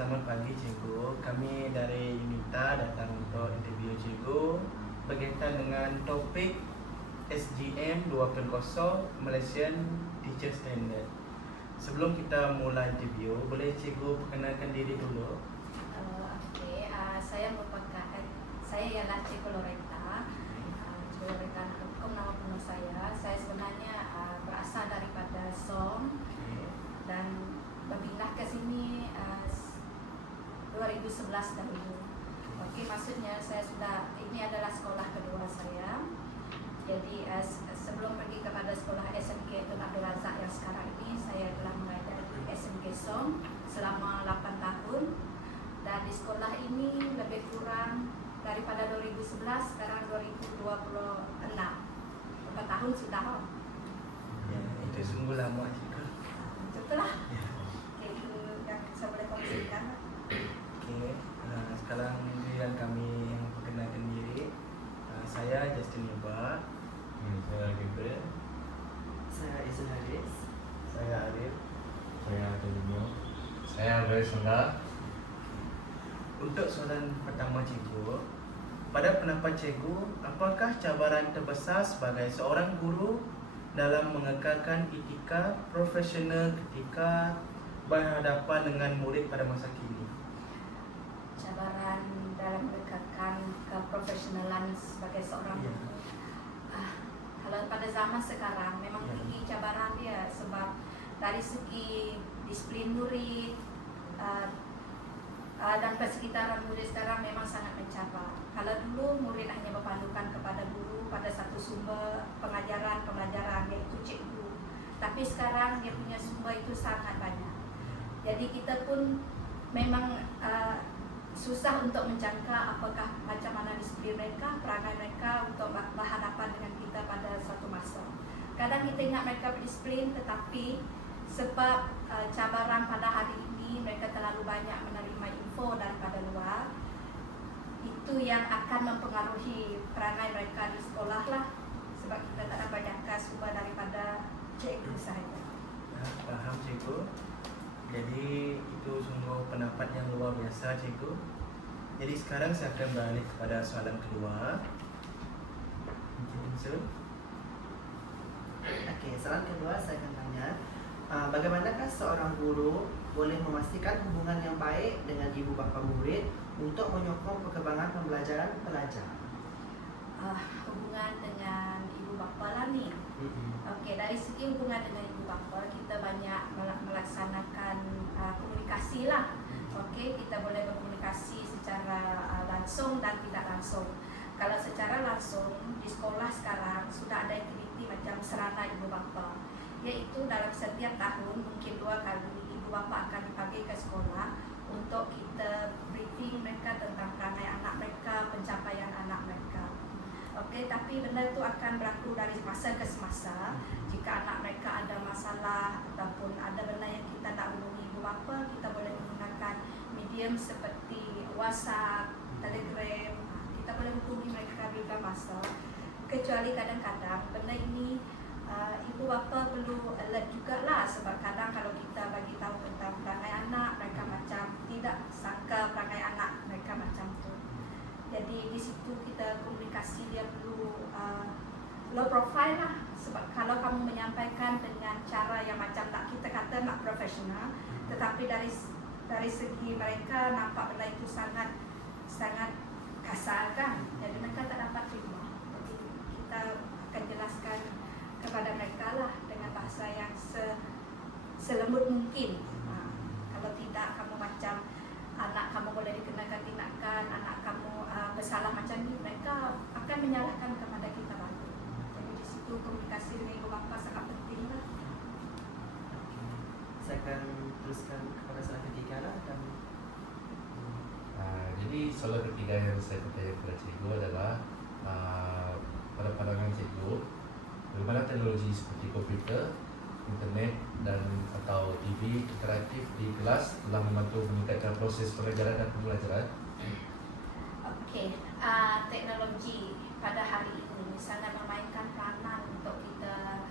Selamat pagi Cikgu. Kami dari UNITA datang untuk interview Cikgu berkaitan dengan topik SGM 2.0 Malaysian Teacher Standard. Sebelum kita mulai interview, boleh Cikgu perkenalkan diri dulu? Saya ialah Cikgu Loretta. Cikgu Loretta Hukum nama penuh saya. Saya sebenarnya berasal daripada SOM dan berpindah ke sini 2011 dahulu. Maksudnya ini adalah sekolah kedua saya. Jadi sebelum pergi kepada sekolah SMK Tun Abdul Razak yang sekarang ini, saya telah mengajar di SMK SOM selama 8 tahun. Dan di sekolah ini lebih kurang daripada 2011, sekarang 2026. 4 tahun sudah. Ya, itu sungguh lama Cikgu. Itulah. Itu yang saya boleh kongsikan. Sekarang giliran kami yang perkenalkan diri. Saya Justin Yoba. Saya Gabriel. Saya Izan Haris. Saya Arif. Saya Adelino. Saya Andreas Sunda. Untuk soalan pertama Cikgu, pada pendapat Cikgu, apakah cabaran terbesar sebagai seorang guru dalam mengekalkan etika profesional ketika berhadapan dengan murid pada masa kini? Cabaran dalam mengekalkan keprofesionalan sebagai seorang guru. Kalau pada zaman sekarang memang tinggi cabaran dia, sebab dari segi disiplin murid dan persekitaran murid sekarang memang sangat mencabar. Kalau dulu murid hanya berpandukan kepada guru pada satu sumber pembelajaran iaitu cikgu, tapi sekarang dia punya sumber itu sangat banyak. Jadi kita pun memang susah untuk menjangka apakah macam mana disiplin mereka, perangai mereka untuk berhadapan dengan kita pada suatu masa. Kadang kita ingat mereka berdisiplin, tetapi sebab cabaran pada hari ini mereka terlalu banyak menerima info daripada luar, itu yang akan mempengaruhi perangai mereka di sekolah lah. Sebab kita tak dapat jangka sumber daripada cikgu sahaja. Faham Cikgu. Jadi itu sungguh pendapat yang luar biasa Cikgu. Jadi sekarang saya akan beralih kepada soalan kedua. Soalan kedua saya akan tanya, bagaimanakah seorang guru boleh memastikan hubungan yang baik dengan ibu bapa murid untuk menyokong perkembangan pembelajaran pelajar? Hubungan dengan ibu bapa lah ni. Dari segi hubungan dengan ibu bapa, kita banyak melaksanakan komunikasi lah. Kita boleh berkomunikasi secara langsung dan tidak langsung. Kalau secara langsung, di sekolah sekarang sudah ada aktiviti macam serana ibu bapa, iaitu dalam setiap tahun mungkin 2 kali ibu bapa akan dipanggil ke sekolah untuk kita briefing mereka tentang perangai anak mereka, pencapaian anak mereka. Tapi benda itu akan berlaku dari masa ke semasa. Jika anak mereka ada masalah ataupun ada benda yang kita nak hubungi ibu bapa, kita boleh menggunakan medium seperti WhatsApp, Telegram. Kita boleh hubungi mereka bila masa. Kecuali kadang-kadang benda ini ibu bapa perlu alert jugalah, sebab kadang kalau kita bagi tahu tentang perangai anak mereka macam tidak sangka perangai anak mereka macam tu. Jadi di situ kita komunikasi dia perlu low profile lah, sebab kalau kamu menyampaikan dengan cara yang macam nak kita kata nak profesional, tetapi dari segi mereka nampak benda itu sangat kasar kan, jadi mereka tak dapat terima. Jadi kita akan jelaskan kepada mereka lah dengan bahasa yang selembut mungkin. Kalau tidak, kamu macam anak kamu boleh dikenakan tindakan, anak kamu bersalah macam ni, mereka akan menyalahkan kepada kita balik. Jadi di situ komunikasi dengan ibu bapa sangat penting lah. Saya akan teruskan kepada soalan ketiga lah. Jadi soalan ketiga yang saya bertanya kepada cikgu adalah pada pandangan cikgu, bagaimana teknologi seperti komputer, internet dan atau TV interaktif di kelas telah membantu meningkatkan proses pengajaran dan pembelajaran? Teknologi pada hari ini sangat memainkan peranan untuk kita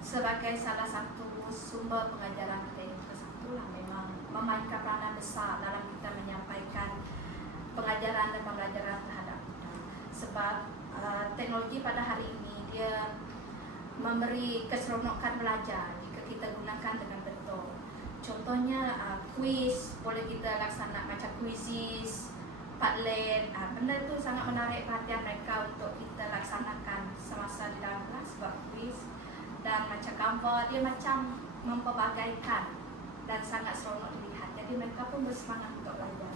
sebagai salah satu sumber pengajaran kita yang tersatu lah. Memang memainkan peranan besar dalam kita menyampaikan pengajaran dan pembelajaran terhadap kita. Sebab teknologi pada hari ini dia memberi keseronokan belajar jika kita gunakan dengan betul. Contohnya kuis, boleh kita laksana macam Quizizz, Padlet. Benda itu sangat menarik perhatian mereka untuk kita laksanakan semasa di dalam kelas. Sebab kuis dan macam Canva dia macam mempelbagaikan dan sangat seronok dilihat. Jadi mereka pun bersemangat untuk belajar.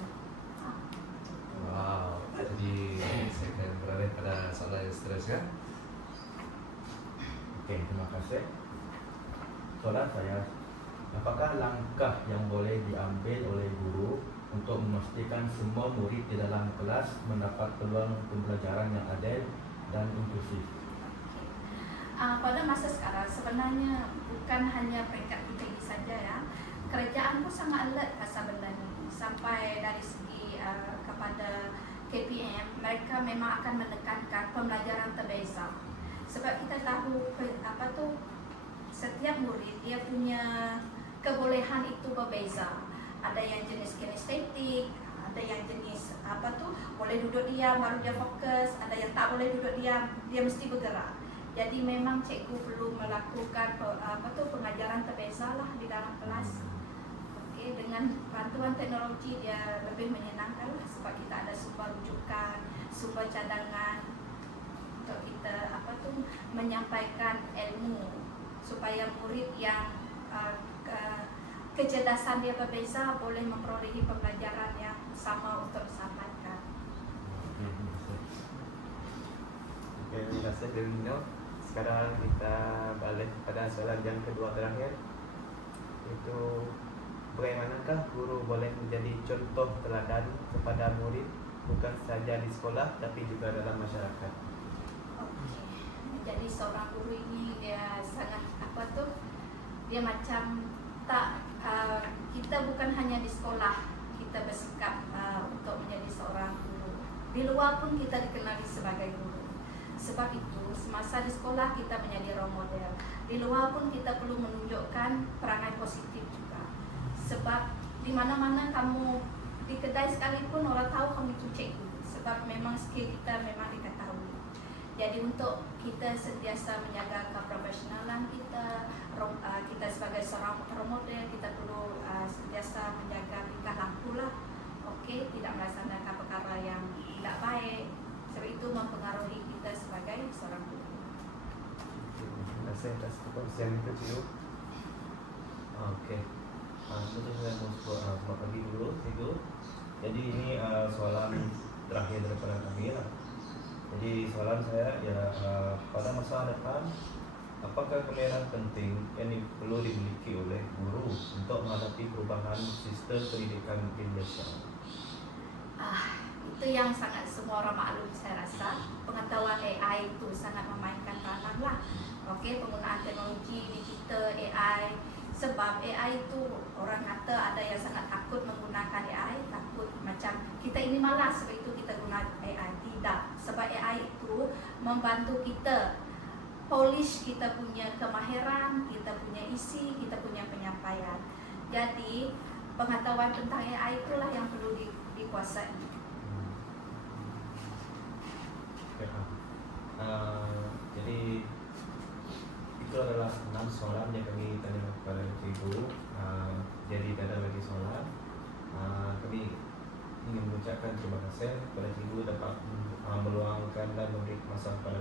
Wow, jadi saya akan beralih pada soalan yang seterusnya. Okey, terima kasih. Soalan saya, apakah langkah yang boleh diambil oleh guru untuk memastikan semua murid di dalam kelas mendapat peluang pembelajaran yang adil dan inklusif? Pada masa sekarang sebenarnya bukan hanya peringkat tinggi saja ya. Kerajaan pun sangat alert pasal benda ni. Sampai dari segi kepada KPM, mereka memang akan menekankan pembelajaran terbeza. Sebab kita tahu setiap murid dia punya kebolehan itu berbeza. Ada yang jenis kinestetik, ada yang jenis boleh duduk diam baru dia fokus, ada yang tak boleh duduk diam, dia mesti bergerak. Jadi memang cikgu perlu melakukan pengajaran terbeza lah di dalam kelas. Okey, dengan bantuan teknologi dia lebih menyenangkan lah, sebab kita ada sumber rujukan, sumber cadangan untuk kita menyampaikan ilmu supaya murid yang kecerdasan dia berbeza boleh memperolehi pembelajaran yang sama untuk disampaikan. Okey, terima kasih Delino. Sekarang kita balik pada soalan yang kedua terakhir, iaitu bagaimanakah guru boleh menjadi contoh teladan kepada murid bukan saja di sekolah tapi juga dalam masyarakat? Okey, jadi seorang guru ini dia sangat dia macam kita bukan hanya di sekolah kita bersikap untuk menjadi seorang guru. Di luar pun kita dikenali sebagai guru. Sebab itu semasa di sekolah kita menjadi role model. Di luar pun kita perlu menunjukkan perangai positif juga. Sebab di mana-mana kamu di kedai sekalipun orang tahu kamu itu cikgu. Sebab memang skill kita memang diketahui. Jadi untuk kita sentiasa menjaga keprofesionalan kita, kita sebagai seorang role model kita perlu sentiasa menjaga tingkah laku lah. Okey, tidak melaksanakan perkara yang tidak baik. Sebab itu mempengaruhi kita sebagai seorang guru. Terima kasih atas perkongsian itu, Cikgu. Okey. Mungkin saya mau selamat pagi dulu, Cikgu. Jadi ini soalan terakhir daripada kami lah. Jadi soalan saya ialah pada masa depan, apakah kemahiran penting yang perlu dimiliki oleh guru untuk menghadapi perubahan sistem pendidikan di Malaysia? Itu yang sangat semua orang maklum saya rasa. Pengetahuan AI itu sangat memainkan peranan lah. Okey, penggunaan teknologi digital AI. Sebab AI itu orang kata ada yang sangat takut menggunakan AI, takut macam kita ini malas sebab itu kita guna AI. Tidak, sebab AI itu membantu kita polish kita punya kemahiran, kita punya isi, kita punya penyampaian. Jadi pengetahuan tentang AI itulah yang perlu dikuasai. Jadi itu adalah 6 soalan yang kami tanyakan kepada Cikgu. Jadi tidak ada lagi soalan. Kami ingin mengucapkan terima kasih kepada Cikgu dapat meluangkan dan memberi masa kepada